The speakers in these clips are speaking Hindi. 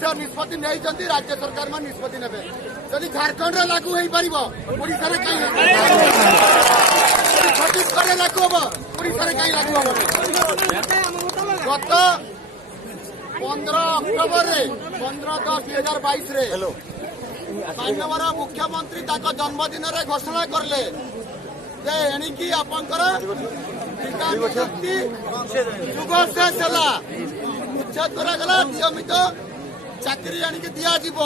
निष्पत्ति नहीं राज्य सरकार में निष्पत्ति ने जदि झारखंड में लागू हो पार ओडिशा छत्तीसगढ़ में लागू हम ओडिशा कहीं लागू हम गत 15 अक्टोबर 15/10/2022 माननीय मुख्यमंत्री जन्मदिन में घोषणा करले एणिकी आपंकर जुग शेष है उच्छेद करागला नियमित चाकरी आणिक दिज्व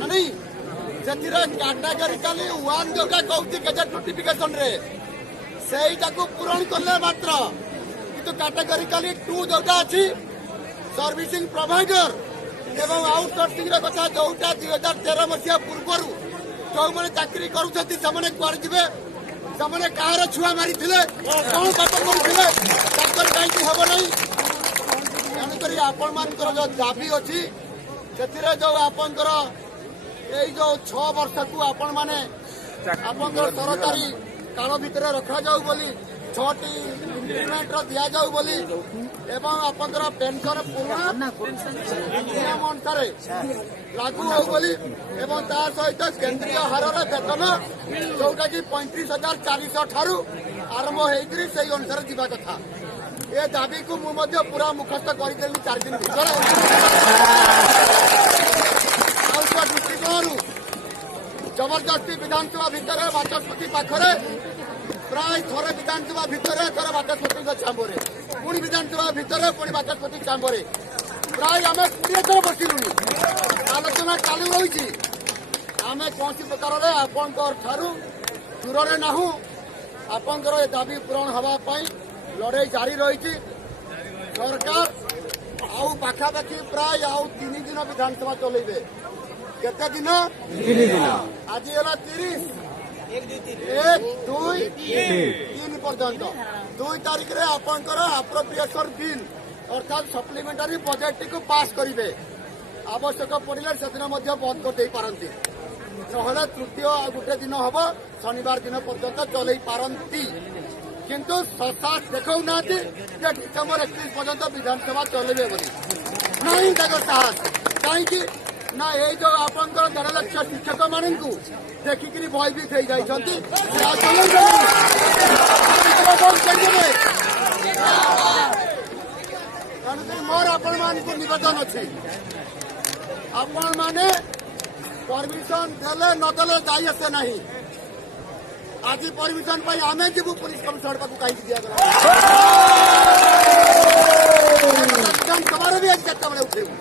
नहीं कैटेगोरिकली 1 जोटा कहूँ गजेट नोटिफिकेशन से पूरण कले मात्र किंतु कैटेगोरिकली 2 जोटा अच्छी सर्विसिंग प्रोवाइडर एवं आउटसोर्सिंग कथा जोटा 2013 मसीहा पूर्व जो मैंने चाकरी करुँचे कड़े से कहार छुआ मारी कौन पाप कर कहीं हम नहीं तेणुक आपण मान जो दाबी अच्छी से जो आपंकर जो 6 वर्ष को आपण मैंने आपंकर सरकारी काल भितर रखा जाऊ बोली 6टी इंक्रीमेंट दि जाऊ बोली एवं आपंकर पेंशन पुराना नियम अनुसार लागू हो बोली एवं ता सहित केंद्रीय हार वेतन जोटा कि 35,400 ठारू आरंभ होकर से अनुसार जीवा कथा ये दाबी को मुझे पूरा मुखस्त करदेली 4 दिन भर दृष्टिकोण जबरदस्ती विधानसभा भितर बाचस्पति पाखरे प्राय थोड़े विधानसभा भितर थोड़े बाचस्पति चांबरे पुणी विधानसभा भितर पुणी बाचस्पति चांबरे प्राय आम 20 थर बसिलुनी आलोचना चालू रही आम कौन प्रकार आपंकर दूर नाहू आपंकर दाबी पूरण हाँपाई लड़ाई जारी रही सरकार आउ पाखापाखि प्राय आउ 3 दिन विधानसभा चलेबे केते दिन आज है 30 1 2 3 पर्यंत 2 तारीख रे आपंकर अप्रोप्रिएशन बिल अर्थात सप्लीमेंटारी बजेट को पास करेंगे आवश्यक पड़े से दिन बंद कर पारती ना तृतीय गोटे दिन हम शनिवार दिन पर्यंत चल पारती किंतु सरकार देखा डिसेम्बर 31 पर्यंत विधानसभा चलेबे नहीं साहस कहीं ना ये जो आपंकर 1.5 लाख शिक्षक मान देखिक भयभीत हो जाती मोर आपण मान निवेदन अच्छी आपण मैंने परमिशन देले नदेले जाई आसे नहीं आज परमिशन आम जीवु पुलिस कमिशनर पाक कहीं दिगला विधानसभा भी आज 4 बजे उठेबू